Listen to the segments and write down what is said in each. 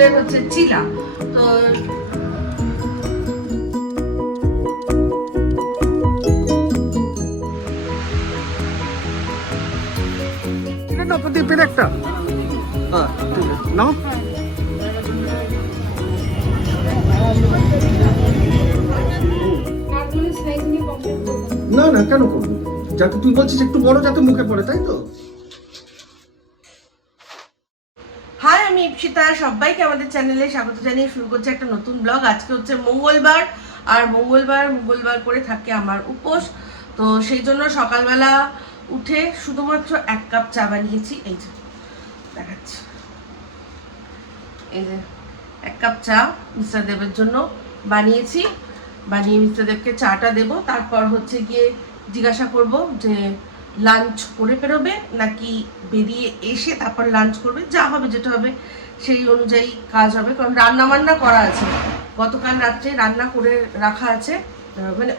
ওদের হচ্ছে চিলা তো একটা। হ্যাঁ ঠিক আছে। নাও। না না কেন করব? যাতে তুই বলছিস একটু বড় যাতে মুখে পড়ে তাই তো? আমি সবাইকে আমাদের চ্যানেলে স্বাগত জানিয়ে শুরু করছে একটা নতুন ব্লগ আজকে হচ্ছে মঙ্গলবার, আর মঙ্গলবার মঙ্গলবার করে থাকে আমার উপোস। তো সেই জন্য সকালবেলা উঠে শুধুমাত্র এক কাপ চা বানিয়েছি। এই যে, দেখাচ্ছি। এই যে, এক কাপ চা মিস্টার দেবের জন্য বানিয়েছি। বানিয়ে মিস্টার দেবকে চাটা দেবো। তারপর হচ্ছে গিয়ে জিজ্ঞাসা করব যে লাঞ্চ করে বেরোবে নাকি বেরিয়ে এসে তারপর লাঞ্চ করবে? যা হবে, যেটা হবে সেই অনুযায়ী কাজ হবে, কারণ রান্না বান্না করা আছে। গতকাল রাত্রে রান্না করে রাখা আছে মানে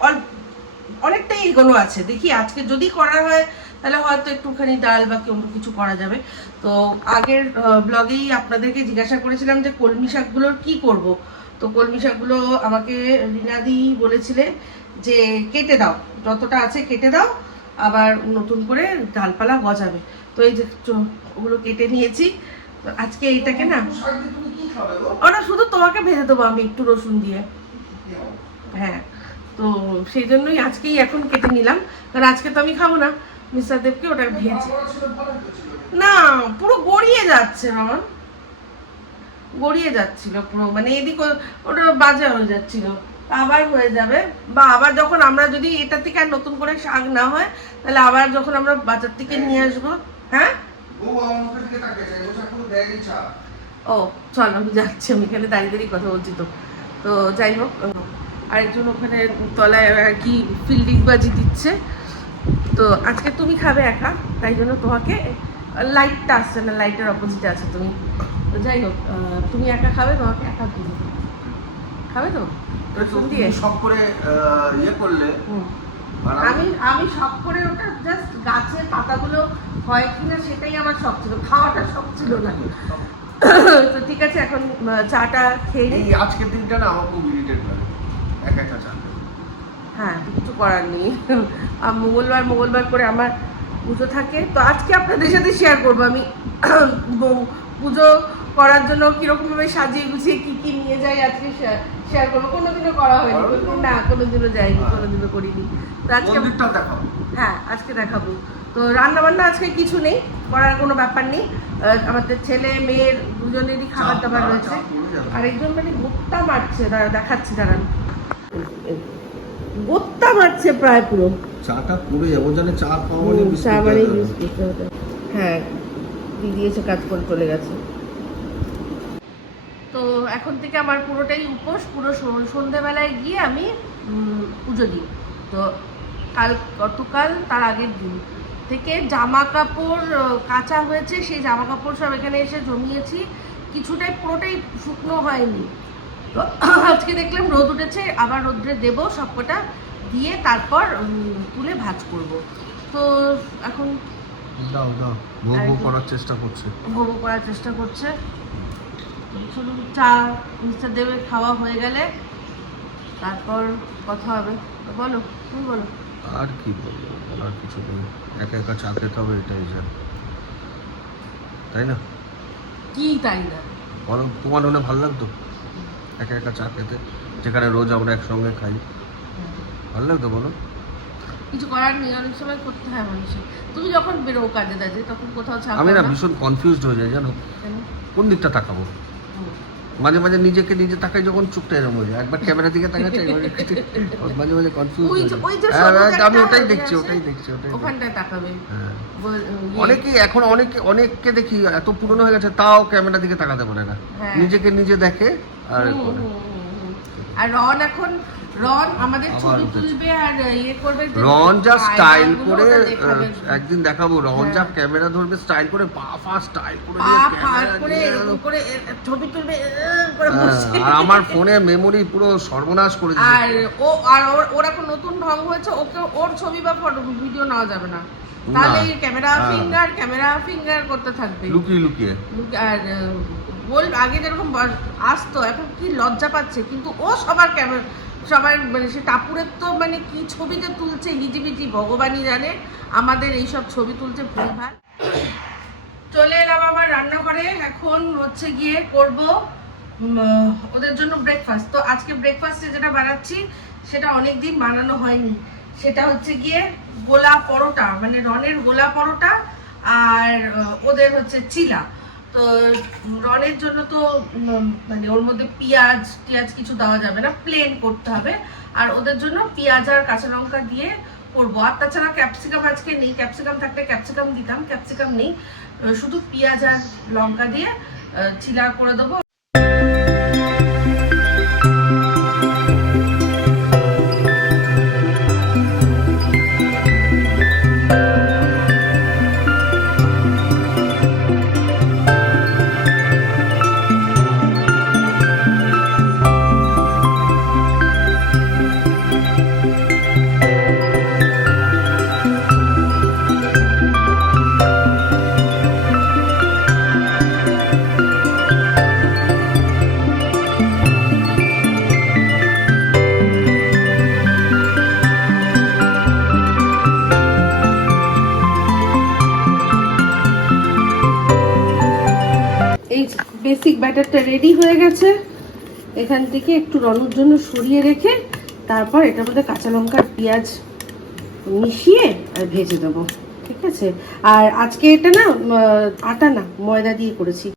অনেকটাই এগোনো আছে। দেখি আজকে যদি করা হয়, তাহলে হয়তো একটুখানি ডাল বা কি অন্য কিছু করা যাবে। তো আগের ব্লগেই আপনাদেরকে জিজ্ঞাসা করেছিলাম যে কলমি শাকগুলোর কী করব। তো কলমি শাকগুলো আমাকে রিনাদি বলেছিলে যে কেটে দাও, যতটা আছে কেটে দাও, আবার নতুন করে ডালপালা গজাবে। তো এই যে ওগুলো কেটে নিয়েছি। আজকে এইটাকে না? ওটা শুধু তোমাকে ভেজে দেবো আমি একটু রসুন দিয়ে। হ্যাঁ তো সেই জন্যই আজকেই এখন কেটে নিলাম। কারণ আজকে তো আমি খাব না। মিস্টার দেবকে ওটা ভেজে না পুরো গড়িয়ে যাচ্ছে মামা। গড়িয়ে যাচ্ছিল পুরো। মানে এদিক ওটা বাজে হয়ে যাচ্ছিল। আবার হয়ে যাবে। বা আবার যখন আমরা যদি এটা থেকে আর নতুন করে শাক না হয় তাহলে আবার যখন আমরা বাজার থেকে নিয়ে আসব। হ্যাঁ? ও চল আমি যাচ্ছি আমি এখানে দাঁড়িয়ে দাঁড়িয়ে কথা বলছি তো। তো যাই হোক আরেকজন ওখানে তলায় আর কি ফিল্ডিং বাজি দিচ্ছে। তো আজকে তুমি খাবে একা তাই জন্য তোমাকে লাইটটা আসছে না লাইটের অপোজিটে আছে তুমি। তো যাই হোক তুমি একা খাবে তোমাকে একা দিবে। খাবে তো? রসুন দিয়ে? সব করে ইয়ে করলে। আমি আমি শখ করে ওটা জাস্ট গাছের পাতাগুলো হয় কিনা সেটাই আমার শখ ছিল। খাওয়াটা শখ ছিল না। তো ঠিক আছে এখন চাটা খেয়ে নিই আজকের দিনটা না আমার খুব ইরিটেট লাগে একা একা চা। হ্যাঁ কিছু করার নেই। আর মঙ্গলবার মঙ্গলবার করে আমার পুজো থাকে। তো আজকে আপনাদের সাথে শেয়ার করব আমি। পুজো করার জন্য কীরকম ভাবে সাজিয়ে গুছিয়ে কি কি নিয়ে যাই আজকে শেয়ার করব? কোনোদিনও করা হয়নি। না কোনোদিনও যাইনি কোনোদিনও করিনি। তো আজকে হ্যাঁ আজকে দেখাবো। তো রান্না বান্না আজকে কিছু নেই করার কোনো ব্যাপার নেই। আমাদের ছেলে মেয়ের দুজনেরই খাবার দাবার রয়েছে। আরেকজন মানে গোত্তা মারছে দাঁড়া দেখাচ্ছি দাঁড়ান। গোত্তা মারছে প্রায় পুরো। চাটা পুরো যাব জানে চা মানে চা। হ্যাঁ দিদি এসে কাজ করে চলে গেছে। তো এখন থেকে আমার পুরোটাই উপোস পুরো সন- সন্ধেবেলায় গিয়ে আমি পুজো দিই। তো কাল গতকাল তার আগের দিন থেকে জামা কাপড় কাঁচা হয়েছে সেই জামা কাপড় সব এখানে এসে জমিয়েছি। কিছুটাই পুরোটাই শুকনো হয়নি। তো আজকে দেখলাম রোদ উঠেছে আবার রোদ্রে দেব সবকটা দিয়ে তারপর তুলে ভাজ করব। তো এখন দাও দাও করার চেষ্টা করছে। ভোগ করার চেষ্টা করছে। শুধু চা মিস্টার দেবের খাওয়া হয়ে গেলে তারপর কথা হবে। বলো তুমি বলো। আর কি বলব বলার কিছু নেই। একা একা চা খেতে হবে এটাই যা। তাই না? কি তাই না? বলো তোমার হলে ভালো লাগতো? একা একা চা খেতে যেখানে রোজ আমরা একসঙ্গে খাই। ভালো লাগতো বলো? কিছু করার নেই অনেক সময় করতে হয় মানুষের তুমি যখন বেরো কাজে দাজে তখন কোথাও আমি না ভীষণ কনফিউজড হয়ে যাই জানো? কেন? দিকটা তাকাবো। মাঝে মাঝে নিজেকে নিজে তাকাই যখন চুপটা এরকম হয়ে যায়। একবার ক্যামেরার দিকে তাকাচ্ছে একবার মাঝে মাঝে কনফিউজ হয়ে হ্যাঁ, আমি ওটাই দেখছি ওটাই দেখছি ওটাই ওখানটায় তাকাবে। হ্যাঁ। ইয়ে- অনেকেই এখন অনেকে অনেককে দেখি এত পুরনো হয়ে গেছে তাও ক্যামেরার দিকে তাকাতে পারে না। নিজেকে নিজে দেখে আর। আর রন এখন রন আমাদের ছবি তুলবে আর ইয়ে করবে রন যা স্টাইল করে একদিন দেখাবো। রন যা হ্যাঁ। ক্যামেরা ধরবে স্টাইল করে পা ফা স্টাইল করে করে ছবি তুলবে হ্যাঁ। আর আমার ফোনে মেমোরি পুরো সর্বনাশ করে আর ও আর ওর এখন নতুন ঢং হয়েছে ওকে ওর ছবি বা ফটো ভিডিও নেওয়া যাবে না। তাহলে ক্যামেরা হ্যাঁ। ফিঙ্গার ক্যামেরা ফিঙ্গার করতে থাকবে। লুকিয়ে লুকিয়ে। লুক- আর বল আগে যেরকম আসতো এখন কি লজ্জা পাচ্ছে কিন্তু ও সবার ক্যামেরা সবার মানে সে টাপুরের তো মানে কি ছবিতে তুলছে, হিজিবিজি ভগবানই জানে। আমাদের এইসব ছবি তুলছে ভুলভাল। চলে এলাম আবার রান্নাঘরে। এখন হচ্ছে গিয়ে করব ওদের জন্য ব্রেকফাস্ট তো আজকে ব্রেকফাস্টে যেটা বানাচ্ছি, সেটা অনেক দিন বানানো হয়নি। সেটা হচ্ছে গিয়ে গোলা পরোটা মানে রনের গোলা পরোটা আর ওদের হচ্ছে চিলা। তো রনের জন্য তো মানে ওর মধ্যে পেঁয়াজ টিয়াজ কিছু দেওয়া যাবে না প্লেন করতে হবে। আর ওদের জন্য পেঁয়াজ আর কাঁচা লঙ্কা দিয়ে করব। আর তাছাড়া ক্যাপসিকাম আজকে নেই ক্যাপসিকাম থাকলে ক্যাপসিকাম দিতাম ক্যাপসিকাম নেই। শুধু পেঁয়াজ আর লঙ্কা দিয়ে চিলা করে দেবো ব্যাটারটা রেডি হয়ে গেছে। এখান থেকে একটু রনুর জন্য সরিয়ে রেখে তারপর এটার মধ্যে কাঁচা লঙ্কা পেঁয়াজ মিশিয়ে আর ভেজে দেবো। ঠিক আছে? আর আজকে এটা না আটা না, ময়দা দিয়ে করেছি।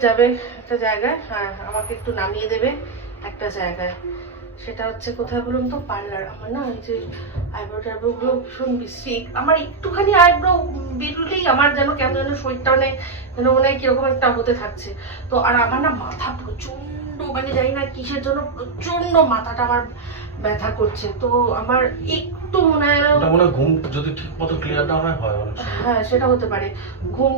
যাবে একটা জায়গায় হ্যাঁ আমাকে একটু নামিয়ে দেবে একটা জায়গায়। সেটা হচ্ছে কোথায় বলুন তো? পার্লার। আমার না এই যে আইব্রো টাইব্রোগুলো ভীষণ বেশি আমার একটুখানি আইব্রো বেরোলেই আমার যেন কেমন যেন শরীরটা মানে যেন মনে হয় কীরকম একটা হতে থাকছে। তো আর আমার না মাথা প্রচণ্ড মানে জানি না কিসের জন্য প্রচণ্ড মাথাটা আমার ব্যথা করছে। তো আমার একটু মনে হয় মনে ঘুম যদি ঠিক মতো ক্লিয়ার না হয় হয় হ্যাঁ সেটা হতে পারে। ঘুম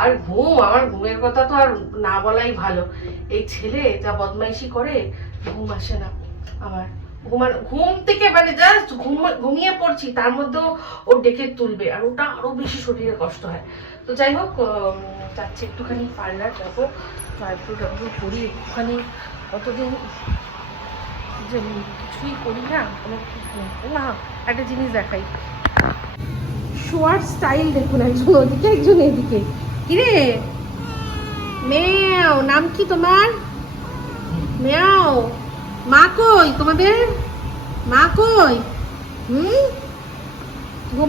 আর ঘুম আমার ঘুমের কথা তো আর না বলাই ভালো। এই ছেলে যা বদমাইশি করে ঘুম আসে না। আমার ঘুমান, ঘুম থেকে মানে জাস্ট ঘুমিয়ে পড়ছি, তার মধ্যেও ও ডেকে তুলবে, আর ওটা আরও বেশি শরীরে কষ্ট হয়। তো যাই হোক যাচ্ছি একটুখানি পার্লার, যাব আইব্রো টাইব্রো করি একটুখানি। কতদিন যে কিছুই করি না, কোনো না, একটা জিনিস দেখাই। শোয়ার স্টাইল দেখুন একজন ওদিকে, একজন এদিকে। কিরে? মেয়াও, নাম কি তোমার? মেয়াও। মা কই তোমাদের? মা কই? হুম?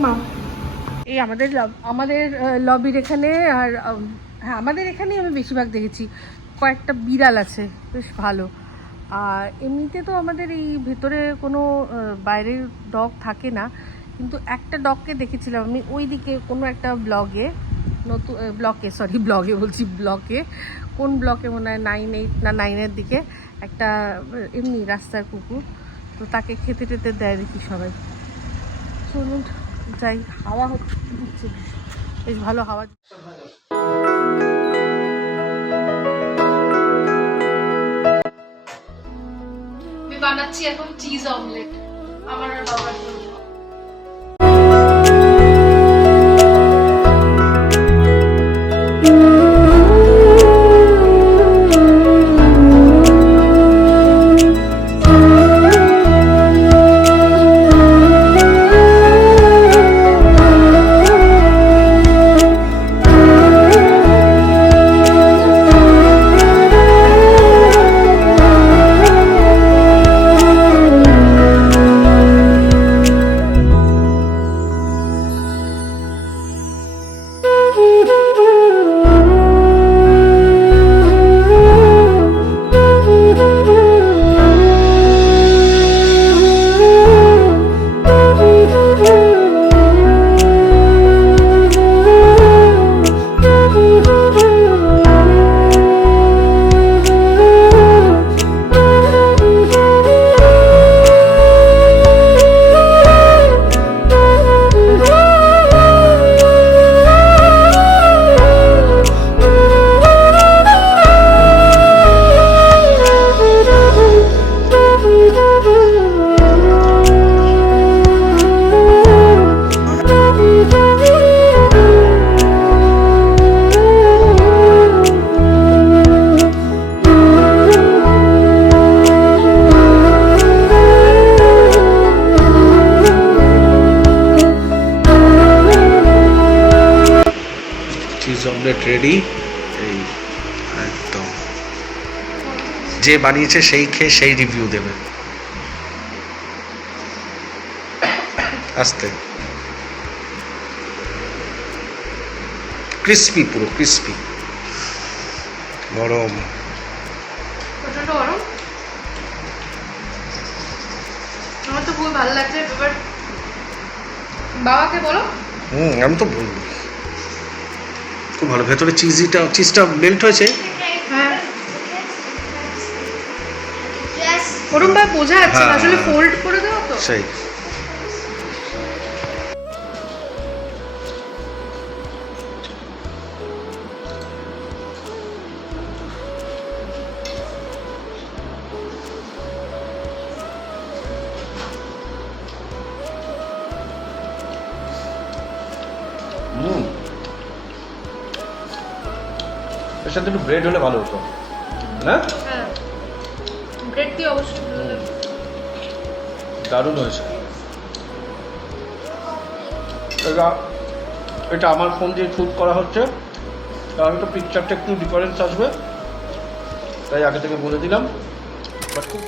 মা এই আমাদের আমাদের লবির এখানে আর হ্যাঁ আমাদের এখানেই আমি বেশিরভাগ দেখেছি। কয়েকটা বিড়াল আছে, বেশ ভালো। আর এমনিতে তো আমাদের এই ভেতরে কোনো বাইরের ডগ থাকে না, কিন্তু একটা ডগকে দেখেছিলাম আমি ওই দিকে কোনো একটা ব্লগে নতুন ব্লকে সরি ব্লগে বলছি, ব্লকে। কোন ব্লকে মনে হয় নাইন এইট না নাইনের দিকে? একটা, এমনি রাস্তার কুকুর, তো তাকে খেতে টেতে দেয় দেখি সবাই। চলুন, যাই, হাওয়া হচ্ছে বেশ ভালো হাওয়া। বানাচ্ছি এখন চিজ অমলেট আমার বাবার জন্য। রেডি এই একদম। যে বানিয়েছে সেই খেয়ে সেই রিভিউ দেবে। আস্তে। ক্রিস্পি পুরো ক্রিস্পি গরম। আমার তো খুব ভালো লাগছে বাবাকে বলো। হুম আমি তো বলব। খুব ভালো। ভেতরে চিজিটা চিজটা মেল্ট হয়েছে। হ্যাঁ। ওরম ভাবে বোঝা যাচ্ছে না হ্যাঁ, আসলে হ্যাঁ। ফোল্ড করে দেওয়া তো? সেই। সাথে একটু ব্রেড হলে ভালো হতো। না হ্যাঁ। ব্রেড দিয়ে অবশ্যই ভালো দারুণ হয়েছে। এটা এটা আমার ফোন দিয়ে শ্যুট করা হচ্ছে। তার হয়তো পিকচারটা একটু ডিফারেন্স আসবে। তাই আগে থেকে বলে দিলাম। বাট খুব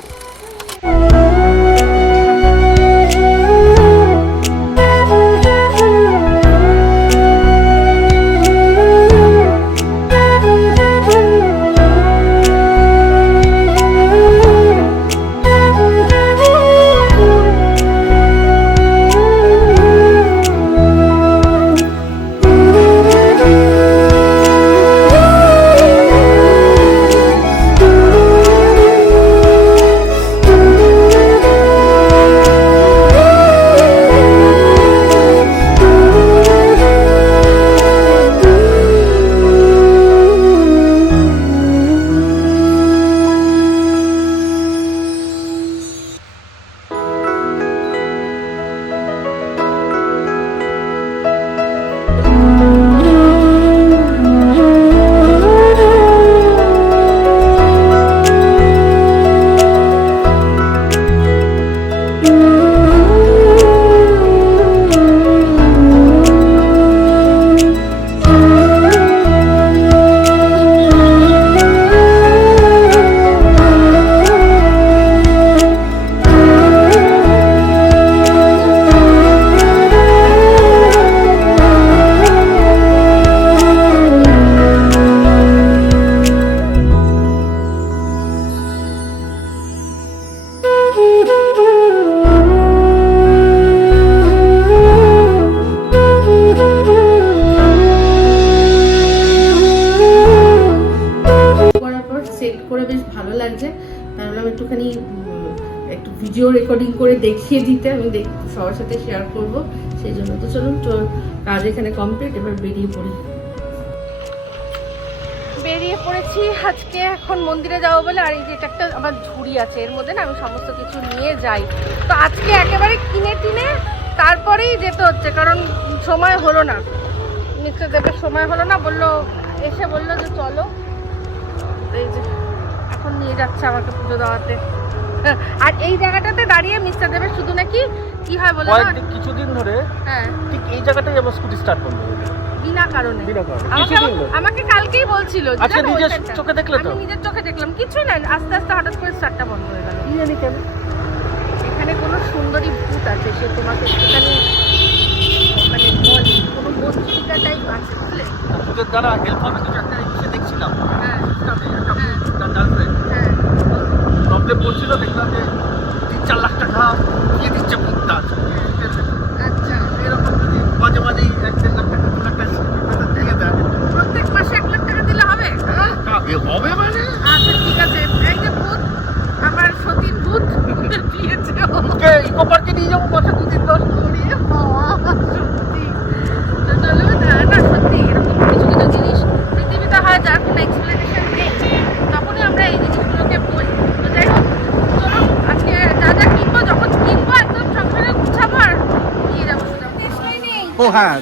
লাগছে। তাই ভাবলাম একটুখানি একটু ভিডিও রেকর্ডিং করে দেখিয়ে দিতে, আমি সবার সাথে শেয়ার করব, সেই জন্য। তো চলুন কাজ এখানে কমপ্লিট এবার বেরিয়ে পড়ি। বেরিয়ে পড়েছি আজকে এখন মন্দিরে যাব বলে, আর এই যে এটা একটা আমার ঝুড়ি আছে, এর মধ্যে না আমি সমস্ত কিছু নিয়ে যাই। তো আজকে একেবারে কিনে টিনে তারপরেই যেতে হচ্ছে, কারণ সময় হলো না। মিস্টার দেবের সময় হলো না, বলল, এসে বলল যে চলো। এই যে নিয়ে যাচ্ছে আমাকে পুজো দেওয়াতে। আর এই জায়গাটাতে দাঁড়িয়ে মিস্টার দেবের শুধু নাকি কি হয় বলে কিছুদিন ধরে হ্যাঁ। ঠিক এই জায়গাটাই আমার স্কুটি স্টার্ট বন্ধ হয়ে গেল। বিনা কারণে। আমাকে কালকেই বলছিল আজকে নিজের চোখে দেখলে তো? আমি নিজের চোখে দেখলাম। না আস্তে আস্তে হঠাৎ করে স্টার্টটা বন্ধ হয়ে গেল। কি জানি কেন? এখানে কোনো সুন্দরী ভূত আছে সে তোমাকে একটুখানি তোদের দ্বারা হেল্প হবে একটা ইসে দেখছিলাম। হ্যাঁ হ্যাঁ। গার্লফ্রেন্ড হ্যাঁ। প্রবলেম করছিল দেখলাম যে তিন চার লাখ টাকা দিয়ে দিচ্ছে ভুট্টার আচ্ছা। এরকম যদি মাঝে মাঝেই এক দেড় লাখ টাকা দু লাখ টাকা দিয়ে দেয় প্রত্যেক মাসে এক লাখ টাকা দিলে হবে? তবে হবে মানে? আচ্ছা ঠিক আছে। এই যে ভূত আমার সতীর ভূত দিয়েছে ও। কে ইকো পার্কে নিয়ে যাব মাসে দু তিন দশ ওরে বাবা, সত্যি। তো চলো, না, না, সত্যি, এরকম কিছু কিছু জিনিস পৃথিবীতে হয় যার কোনো explanation নেই। তখনই আমরা এই জিনিসগুলোকে বলি। তো যাই হোক, চলো, আজকে যা যা কিনবো, যখন কিনবো, একদম সবসময় গুছাবো আর নিয়ে যাব সোজা। তেষ্টাই নেই। ও হ্যাঁ?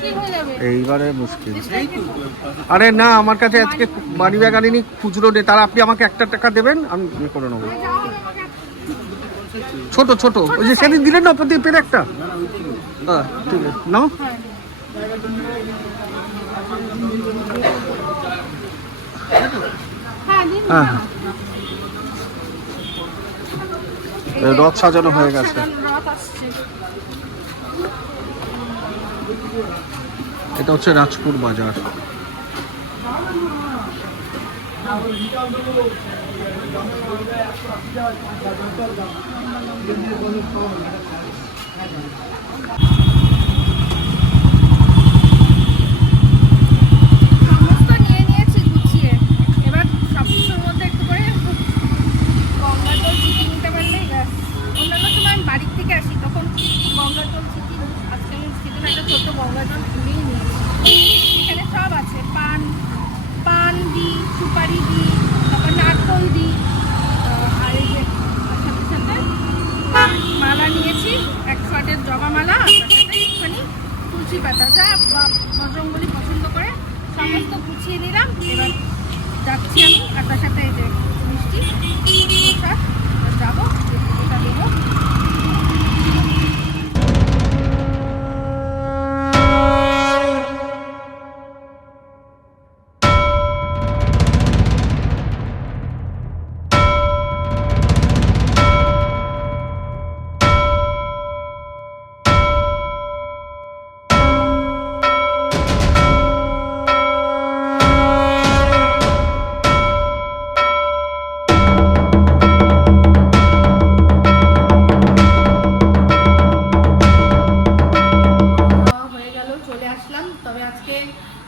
এইবারে মুশকিল। আরে না, আমার কাছে আজকে মানি ব্যাগ আনিনি, খুচরো নেই তারা আপনি আমাকে একটা টাকা দেবেন, আমি ইয়ে করে নেব। ছোট ছোট, ওই যে সেদিন দিলেন না প্রতি পেন একটা? হ্যাঁ ঠিক আছে, নাও। হ্যাঁ হ্যাঁ। রথ সাজানো হয়ে গেছে। এটা হচ্ছে রাজপুর বাজার সমস্ত নিয়ে নিয়েছি গুছিয়ে এবার সব কিছুর মধ্যে একটু করে গঙ্গা জল চিঠি নিতে পারলেই ব্যাস অন্যান্য সময় আমি বাড়ির থেকে আসি তখন গঙ্গা জল চিঠি আজকে আমি সেদিন একটা ছোট্ট গঙ্গা জল কিনেই নিয়েছি। এখানে সব আছে। পান পান দিই সুপারি দিই তারপর নারকল দিই আর এই যে সাথে সাথে মালা নিয়েছি। এক শটের জবা মালা, আর একটুখানি তুলসী পাতা। যা বজরঙ্গলি পছন্দ করে। সমস্ত গুছিয়ে নিলাম। এবার যাচ্ছি আমি। আর তার সাথে এই যে মিষ্টি। প্রসাদ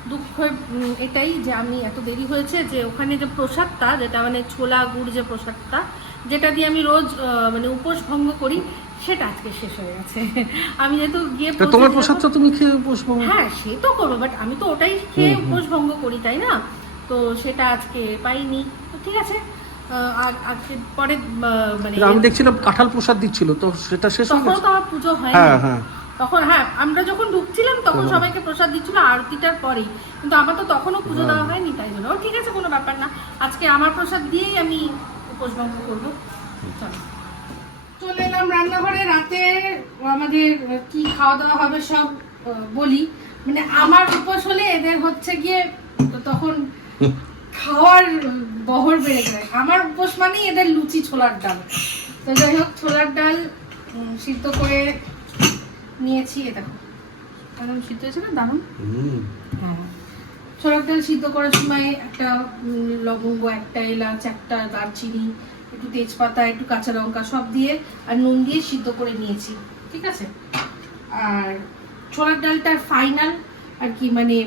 দুঃখ উম, এটাই যে আমি এত দেরি হয়েছে যে ওখানে যে প্রসাদটা যেটা মানে ছোলা গুড় যে প্রসাদটা যেটা দিয়ে আমি রোজ মানে উপোস ভঙ্গ করি সেটা আজকে শেষ হয়ে গেছে। আমি যেহেতু গিয়ে তোমার প্রসাদটা তুমি খেয়ে বসবো হ্যাঁ সে তো করব বাট আমি তো ওটাই খেয়ে। উপোস ভঙ্গ করি তাই না? তো সেটা আজকে পাইনি। তো ঠিক আছে। আজকে পরে মানে আমি দেখছিলাম কাঁঠাল প্রসাদ দিচ্ছিল তো সেটা শেষ হয়ে গেছে। তো আমার পুজো হয়নি। হ্যাঁ হ্যাঁ। তখন হ্যাঁ আমরা যখন ঢুকছিলাম তখন। সবাইকে প্রসাদ দিচ্ছিল আরতিটার পরেই। কিন্তু আমার তো তখনও পুজো। দেওয়া হয়নি তাই জন্য। ঠিক আছে কোনো ব্যাপার না। আজকে আমার প্রসাদ দিয়েই আমি উপোস ভঙ্গ করব। চলো। চলে এলাম রান্নাঘরে। রাতে আমাদের কি খাওয়া দাওয়া হবে সব বলি। মানে আমার উপোস হলে এদের হচ্ছে গিয়ে তখন খাওয়ার বহর বেড়ে যায়। আমার উপোস মানেই এদের লুচি ছোলার ডাল। তো যাই হোক ছোলার ডাল সিদ্ধ করে নিয়েছি এ দেখো। দারুণ সিদ্ধ হয়েছে না? দারুণ? হ্যাঁ। ছোলার ডাল সিদ্ধ করার সময় একটা লবঙ্গ একটা এলাচ একটা দারচিনি একটু তেজপাতা একটু কাঁচা লঙ্কা সব দিয়ে আর নুন দিয়ে সিদ্ধ করে নিয়েছি ঠিক আছে? আর ছোলার ডালটার ফাইনাল আর কি মানে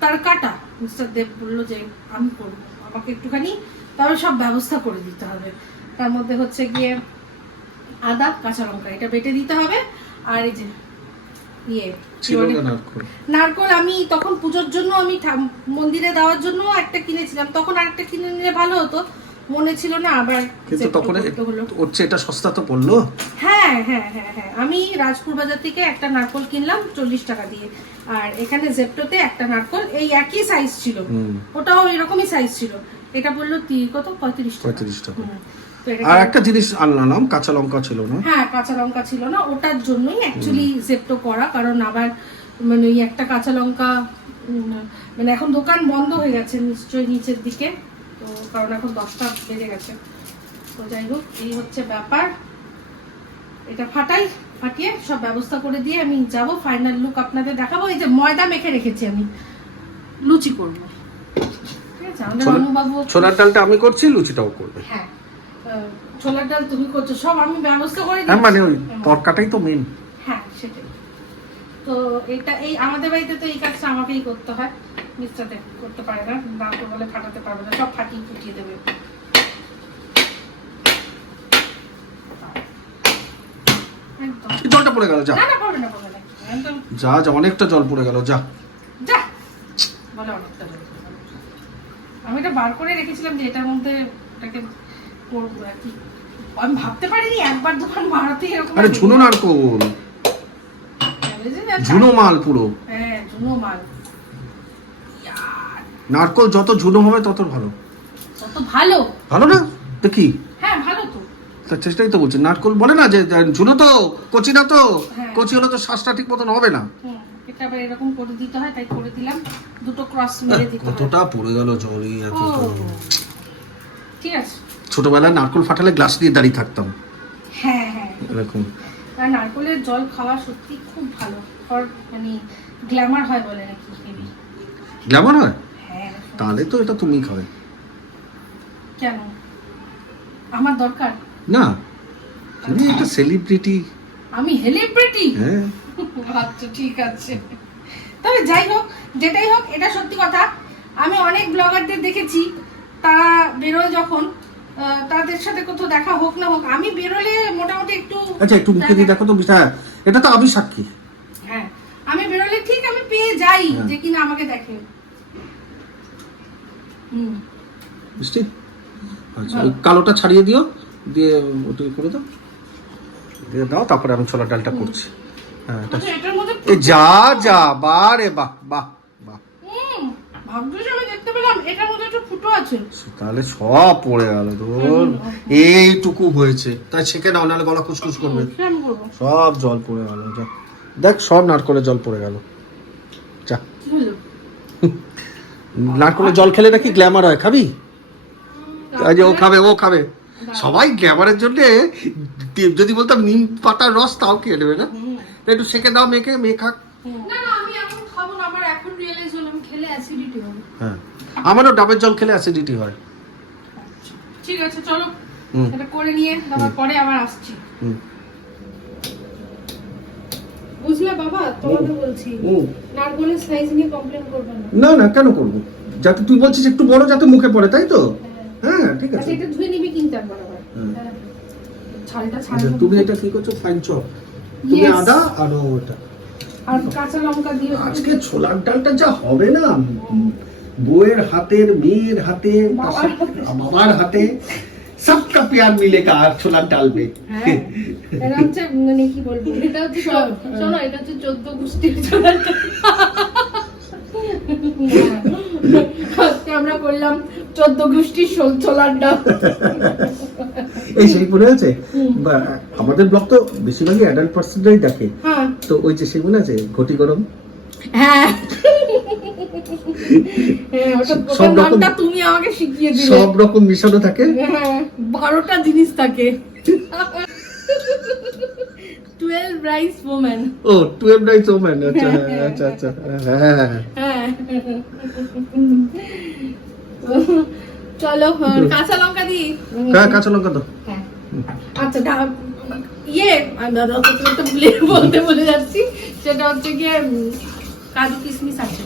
তার কাটা মিস্টার দেব বলল যে আমি করব আমাকে একটুখানি তবে সব ব্যবস্থা করে দিতে হবে। তার মধ্যে হচ্ছে গিয়ে আদা কাঁচা লঙ্কা এটা বেটে দিতে হবে। আর এই যে ইয়ে নারকোল। আমি তখন পুজোর জন্য আমি মন্দিরে দেওয়ার জন্য একটা কিনেছিলাম। তখন আরেকটা কিনে নিলে ভালো হতো। মনে ছিল না আবার কিন্তু তখন হলো। হচ্ছে এটা সস্তা তো পড়ল। হ্যাঁ হ্যাঁ হ্যাঁ হ্যাঁ। আমি রাজপুর বাজার থেকে একটা নারকল কিনলাম চল্লিশ টাকা দিয়ে। আর এখানে জেপ্টোতে একটা নারকল এই একই সাইজ ছিল। ওটাও এরকমই সাইজ ছিল। এটা বলল কত? পঁয়ত্রিশ টাকা। 35 টাকা। আর একটা জিনিস আনলাম কাঁচা লঙ্কা ছিল না? হ্যাঁ কাঁচা লঙ্কা ছিল না। ওটার জন্যই অ্যাকচুয়ালি জেপ্টো করা কারণ আবার মানে ওই একটা কাঁচা লঙ্কা মানে এখন দোকান বন্ধ হয়ে গেছে নিশ্চয়ই নিচের দিকে তো কারণ এখন দশটা বেজে গেছে। তো যাই হোক এই হচ্ছে ব্যাপার। এটা ফাটাই ফাটিয়ে সব ব্যবস্থা করে দিয়ে আমি যাব। ফাইনাল লুক আপনাদের দেখাবো। এই যে ময়দা মেখে রেখেছি আমি। লুচি করব। ঠিক আছে? আমাদের ছোলার ডালটা আমি করছি লুচিটাও করবে। হ্যাঁ। ছোলার ডাল তুমি করছ সব আমি ব্যবস্থা করে হ্যাঁ মানে ওই তরকাটাই তো মেন হ্যাঁ সেটাই। তো এটা এই আমাদের বাড়িতে তো এই কাজটা আমাকেই করতে হয়। করতে পারে না বলে ফাটাতে পারবে না সব ফাটিয়ে ফুটিয়ে দেবে। জলটা পড়ে গেল যা। না যা যা অনেকটা জল পড়ে গেল যা। যা। বলে অনেকটা জল আমি এটা বার করে রেখেছিলাম যে এটার মধ্যে এটাকে করব আর কি। আমি ভাবতে পারিনি একবার দোকান মারাতে এরকম আরে ঝুনো নারকোল। ঝুনো মাল পুরো। হ্যাঁ ঝুনো মাল। নারকোল যত ঝুনো হবে তত ভালো। কত ভালো? ভালো না? তো কি? হ্যাঁ ভালো তো। তার চেষ্টাই তো বলছি। নারকোল বলে না যে যে ঝুনো তো কচি না তো হ্যাঁ। কচি হলে তো শ্বাসটা ঠিক মতন হবে না। এটা আবার এরকম করে দিতে হয় তাই করে দিলাম। দুটো ক্রস মেরে দিতে কতটা পড়ে গেল জলই এত ঠিক আছে। ছোটবেলায় নারকল ফাটালে গ্লাস দিয়ে দাঁড়িয়ে থাকতাম। হ্যাঁ হ্যাঁ। এরকম। আর নারকলের জল খাওয়া সত্যি খুব ভালো। ফর মানে গ্ল্যামার হয় বলে নাকি হেভি গ্ল্যামার হয়? হ্যাঁ তাহলে তো এটা তুমি খাবে। কেন? আমার দরকার? না। তুমি একটা সেলিব্রিটি আমি হেলিব্রিটি হ্যাঁ। আচ্ছা ঠিক আছে। তবে যাই হোক যেটাই হোক এটা সত্যি কথা। আমি অনেক ব্লগারদের দেখেছি। তারা বেরোয় যখন তাদের সাথে কোথাও দেখা হোক না হোক আমি বেরোলে মোটামুটি একটু আচ্ছা একটু মুখে দিয়ে দেখো তো হ্যাঁ এটা তো আমি সাক্ষী। হ্যাঁ আমি বেরোলে ঠিক আমি পেয়ে যাই হ্যাঁ। যে কিনা আমাকে দেখে। হুম। বুঝছি আচ্ছা কালোটা ছাড়িয়ে দিও দিয়ে ওটা করে দাও। দিয়ে দাও তারপরে আমি ছোলা ডালটা করছি। হ্যাঁ এটা আচ্ছা, যা যা বা রে বাহ বাহ বাহ। ভাগ্যিস আমি দেখতে পেলাম এটার মধ্যে একটু ফুটো আছে। তাহলে সব পড়ে গেল তোর। এইটুকু হয়েছে। তাই ছেঁকে নাও নাহলে গলা খুসখুস করবে। সব জল পড়ে গেল যা। দেখ সব নারকলের জল পড়ে গেল। যা। কি নারকলের জল খেলে নাকি গ্ল্যামার হয় খাবি? যে ও খাবে ও খাবে। সবাই গ্ল্যামারের জন্য যদি বলতাম নিম পাতার রস তাও খেয়ে নেবে না। একটু সেকে দাও মেখে মেয়ে খাক না না আমি এখন খাব না আমার এখন রিয়েলাইজ হলো আমি খেলে অ্যাসিডিটি হবে হ্যাঁ আমারও ডাবের জল খেলে অ্যাসিডিটি হয়। ঠিক আছে চলো। এটা করে নিয়ে তারপর পরে আবার আসছি। বুঝলে বাবা তোমাকে বলছি। নারকলের সাইজ নিয়ে কমপ্লেন করবে না। না না কেন করব? যাতে তুই বলছিস একটু বড় যাতে মুখে পড়ে তাই তো? হ্যাঁ। ঠিক আছে। আচ্ছা এটা ধুয়ে নিবি কিন্তু। হ্যাঁ। ছালটা আচ্ছা, তুমি এটা কি করছ? Fine chop. তুমি আদা আর ওটা। আর কাঁচা লঙ্কা দিয়ে আজকে ছোলার ডালটা যা হবে না? উম, বউয়ের হাতের মেয়ের হাতে বাবার হাতে। সবকা প্যার মিলেগা আর ছোলার ডাল মে হ্যাঁ এটা হচ্ছে মানে কি বলব এটা হচ্ছে শোনো, শোনো এটা হচ্ছে চোদ্দ গোষ্ঠীর চোলার আজকে আমরা করলাম চোদ্দ গোষ্ঠীর ছোলার ডাল। এই সেই মনে আছে বা, আমাদের ব্লগ তো বেশিরভাগই অ্যাডাল্ট পার্সনরাই দেখে। হ্যাঁ। তো ওই যে সেই মনে আছে ঘটি গরম? হ্যাঁ হ্যাঁ। সব রকম- তুমি আমাকে শিখিয়ে দিলে। সব রকম মিশানো থাকে? হ্যাঁ বারোটা জিনিস থাকে। টুয়েলভ রাইস ওম্যান ও টুয়েলভ নাইটস ওম্যান আচ্ছা হ্যাঁ, আচ্ছা আচ্ছা হ্যাঁ। হ্যাঁ চলো কাঁচা লঙ্কা দিই হ্যাঁ কাঁচা লঙ্কা তো হ্যাঁ। আচ্ছা ইয়ে ভুলে বলতে বলে যাচ্ছি। সেটা হচ্ছে গিয়ে কাজু কিশমিশ আছে।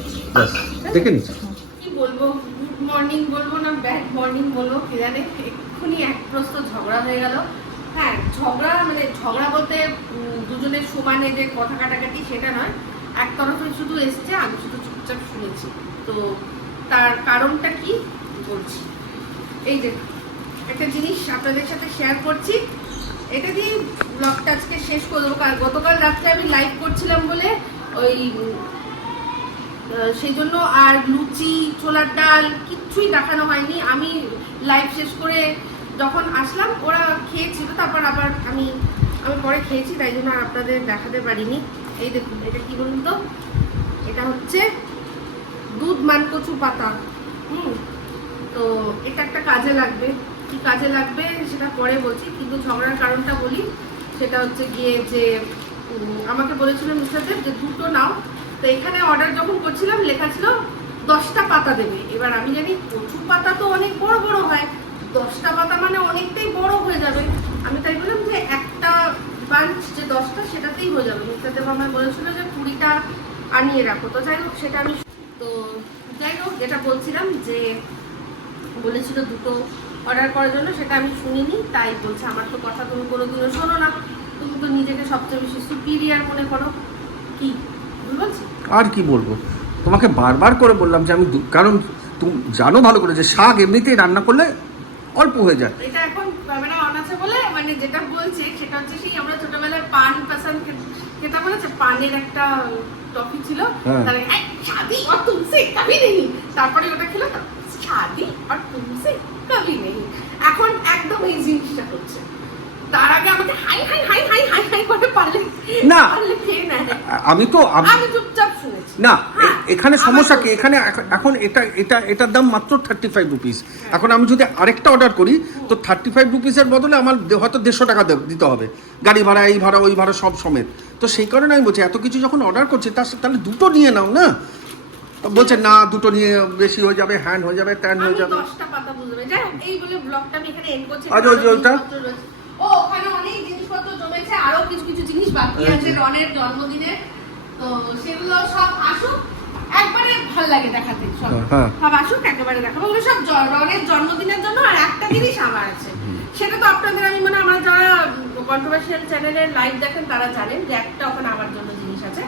দেখে নিচ্ছি। কি বলব? গুড মর্নিং বলব না ব্যাড মর্নিং বলব কে জানে এক্ষুনি এক প্রস্ত ঝগড়া হয়ে গেল। হ্যাঁ ঝগড়া মানে ঝগড়া বলতে দুজনের সমানে যে কথা কাটাকাটি সেটা নয়। এক তরফে শুধু এসছে আমি শুধু চুপচাপ শুনেছি। তো তার কারণটা কি বলছি। এই যে একটা জিনিস আপনাদের সাথে শেয়ার করছি। এটা দিয়ে ব্লগটা আজকে শেষ করে দেবো কারণ গতকাল রাত্রে আমি লাইভ করছিলাম বলে ওই সেই জন্য আর লুচি, ছোলার ডাল কিচ্ছুই দেখানো হয়নি। আমি লাইভ শেষ করে যখন আসলাম, ওরা খেয়েছিল, তারপর আবার আমি আমি পরে খেয়েছি, তাই জন্য আর আপনাদের দেখাতে পারিনি। এই দেখুন, এটা কি বলুন তো? এটা হচ্ছে দুধ মানকচু পাতা। হুম, তো এটা একটা কাজে লাগবে। কি কাজে লাগবে সেটা পরে বলছি, কিন্তু ঝগড়ার কারণটা বলি। সেটা হচ্ছে গিয়ে যে আমাকে বলেছিল মিস্টার দেব যে দুটো নাও। তো এখানে অর্ডার যখন করছিলাম, লেখা ছিল, দশটা পাতা দেবে। এবার আমি জানি কচু পাতা তো অনেক বড় বড় হয়। দশটা পাতা মানে অনেকটাই বড় হয়ে যাবে। আমি তাই বললাম যে একটা বাঞ্চ যে দশটা, সেটাতেই হয়ে যাবে। মিস্টার দেব আমায় বলেছিল যে কুড়িটা আনিয়ে রাখো। তো যাই হোক, সেটা আমি তো যাই হোক, যেটা বলছিলাম যে বলেছিল দুটো অর্ডার করার জন্য, সেটা আমি শুনিনি, তাই বলছে, আমার তো কথা তুমি কোনোদিনও শোনো না। তুমি তো নিজেকে সবচেয়ে বেশি সুপিরিয়ার মনে করো। কি? আর কি বলব? তোমাকে বারবার করে বললাম যে আমি কারণ তুমি জানো ভালো করে যে শাক এমনিতেই রান্না করলে অল্প হয়ে যায়। এটা এখন ক্যামেরা অন আছে বলে মানে যেটা বলছে সেটা হচ্ছে সেই আমরা ছোটবেলায় পান পাসান খেতে বলেছে পানের একটা টপিক ছিল। হ্যাঁ। তাহলে শাদি আর তুমসে কবি নেই। তারপরে ওটা খেলো শাদি আর তুমসে কবি নেই। এখন একদম এই জিনিসটা হচ্ছে। তার আগে আমাকে hi hi hi hi hi hi করে পারলে না। আমি তো আমি চুপচাপ না হ্যাঁ, এখানে সমস্যা কি? এখানে এখন- এটা এটা এটার দাম মাত্র থার্টি ফাইভ রুপিস এখন আমি যদি আরেকটা অর্ডার করি তো থার্টি ফাইভ রুপিসের বদলে আমার হয়তো দেড়শো টাকা দিতে হবে। গাড়ি ভাড়া এই ভাড়া ওই ভাড়া সব সমেত। তো সেই কারণে আমি বলছি এত কিছু যখন অর্ডার করছি তার তাহলে দুটো নিয়ে নাও না? বলছে না দুটো নিয়ে বেশি হয়ে যাবে হ্যান্ড হয়ে যাবে ট্যান হয়ে যাবে। যে ওইটা? ও ওখানে অনেক জিনিসপত্র জমেছে আরও কিছু কিছু জিনিস বাকি আছে। রনের জন্মদিনে তো সেগুলো সব আসুক একবারে ভালো লাগে দেখাতে সব। হ্যাঁ। সব আসুক একেবারে দেখাবো। ওগুলো সব রনের জন্মদিনের জন্য আর একটা জিনিস আমার আছে। সেটা তো আপনাদের আমি মানে আমার যারা কন্ট্রোভার্সিয়াল চ্যানেলের লাইভ দেখেন তারা জানেন যে একটা ওখানে আমার জন্য জিনিস আছে।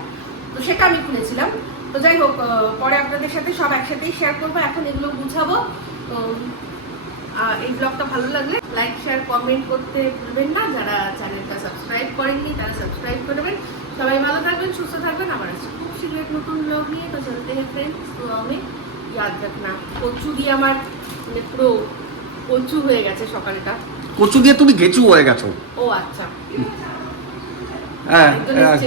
তো সেটা আমি খুলেছিলাম। তো যাই হোক পরে আপনাদের সাথে সব একসাথেই শেয়ার করব। এখন এগুলো গুছাবো। তো এই ব্লগটা ভালো লাগলে লাইক শেয়ার কমেন্ট করতে ভুলবেন না। যারা চ্যানেলটা সাবস্ক্রাইব করেননি তারা সাবস্ক্রাইব করে দেবেন সবাই ভালো থাকবেন সুস্থ থাকবেন। আবার আসছি খুব শীঘ্র নতুন ব্লগ নিয়ে। তো চলতে হ্যাঁ ফ্রেন্ডস তো আমি ইয়াদ রাখনা কচু দিয়ে আমার মানে পুরো কচু হয়ে গেছে সকালটা। কচু দিয়ে তুমি গেচু হয়ে গেছো? ও আচ্ছা। হ্যাঁ, হ্যাঁ।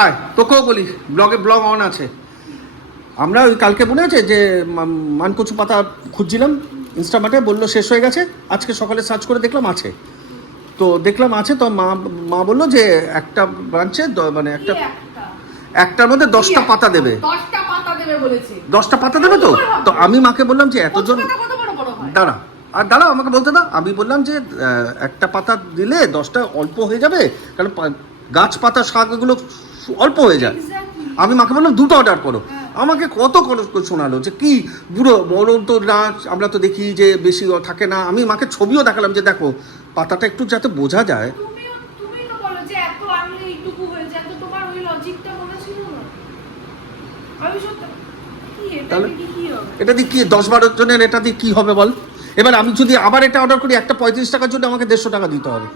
আর তোকেও বলি ব্লগে ব্লগ অন আছে। আমরা ওই কালকে মনে আছে যে মান কচু পাতা খুঁজছিলাম? ইনস্টামার্টে বলল শেষ হয়ে গেছে? আজকে সকালে সার্চ করে দেখলাম আছে। তো দেখলাম আছে তো মা মা বলল যে একটা ব্রাঞ্চে মানে একটা একটার মধ্যে দশটা পাতা দেবে। দশটা পাতা দেবে তো? তো আমি মাকে বললাম যে এতজন হয়? দাঁড়া আর দাঁড়াও আমাকে বলতে দাও। আমি বললাম যে একটা পাতা দিলে দশটা অল্প হয়ে যাবে কারণ গাছ পাতা শাকগুলো অল্প হয়ে যায়। আমি মাকে বললাম দুটো অর্ডার করো। আমাকে কত শোনালো যে কি বুড়ো বড় তো না আমরা তো দেখি যে বেশি থাকে না। আমি মাকে ছবিও দেখালাম যে দেখো পাতাটা একটু যাতে বোঝা যায়। এটা দিয়ে কি দশ বারো জনের এটা দিয়ে কি হবে বল? এবার আমি যদি আবার এটা অর্ডার করি একটা পঁয়ত্রিশ টাকার জন্য আমাকে দেড়শো টাকা দিতে হবে।